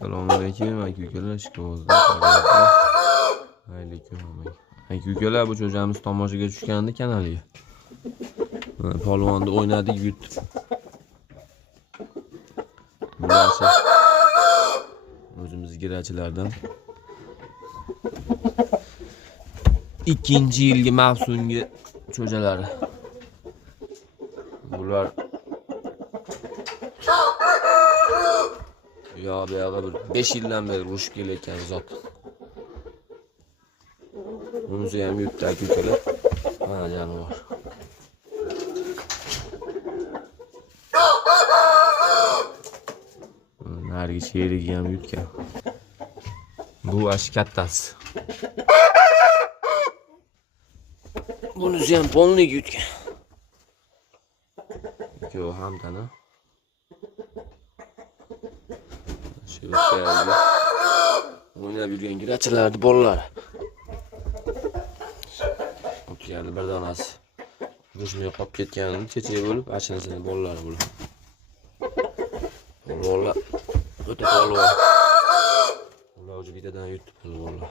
Assalomu alaykum aka-ukalar, ishqibozlar. Alaykum. Aka-ukalar, bu cho'jamiz tomoshaga tushgandi kanaliga. Polvonni o'ynadik, yutib. Yaxshi. O'zimiz girachilardan. Ikkinchi yilgi mavsumgi cho'jalari. Bular yo buyog'i bir 5 yildan beri urushib kelayotgan zot. Bunisi ham yutdi aka-ukalar. Mana jonivor. Narigi sherigi ham yutgan. Bu ash kattasi. Bunisi ham polnik yutgan. Ikkovi ham tana. Shu yerga o'ynab yurgan girachilarni bolalari. O'tgan bir donasi urushmay qolib ketganini chechak bo'lib, ashinasini bolalari bo'lib. Bola o'ta polvon. Ular o'zi bittadan yutdi polvonlar.